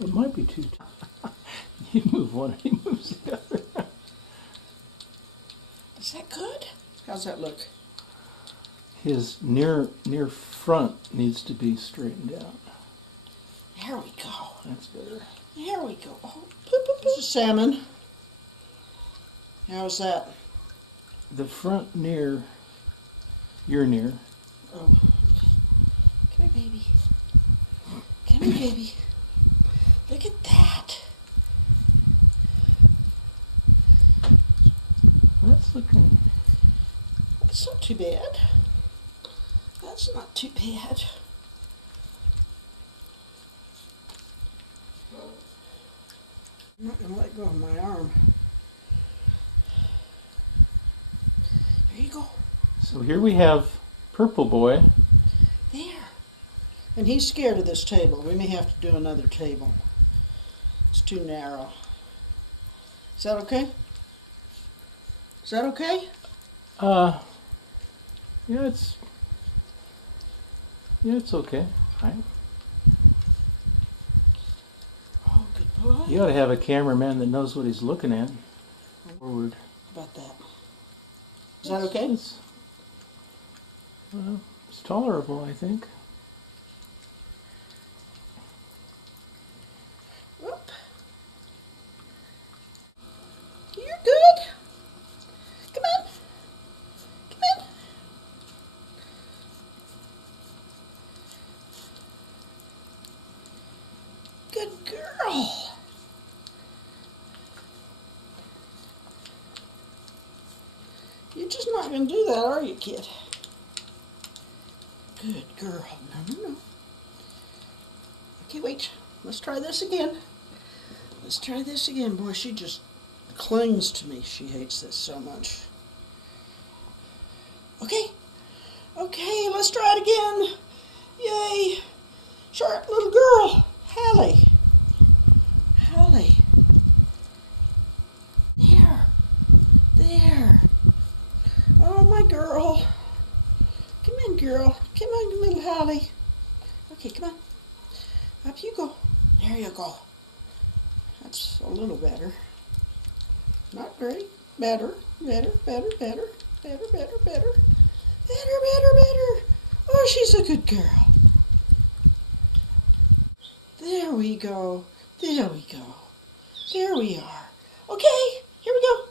It might be too. You move one, he moves the other. Is that good? How's that look? His near front needs to be straightened out. There we go. That's better. There we go. Oh, boop, boop, boop. This is salmon. How's that? The front near, you're near. Oh. Come here, baby. Come here, baby. Look at that. That's looking. That's not too bad. That's not too bad. I'm not going to let go of my arm. There you go. So here we have Purple Boy. There. And he's scared of this table. We may have to do another table. It's too narrow. Is that okay? Is that okay? Yeah, it's okay. Oh, good boy. You ought to have a cameraman that knows what he's looking at. Forward. About that. Is that okay? It's tolerable, I think. Whoop. You're good. Come on. Come on. Good girl. You're just not going to do that, are you, kid? Good girl. No. Okay, wait. Let's try this again. Let's try this again. Boy, she just clings to me. She hates this so much. Okay. Okay, let's try it again. Yay. Sharp little girl. Hallie. Hallie. There. Oh, my girl. Come in, girl. Come on, little Hallie. Okay, come on. Up you go. There you go. That's a little better. Not great. Better. Oh, she's a good girl. There we go. There we are. Okay, here we go.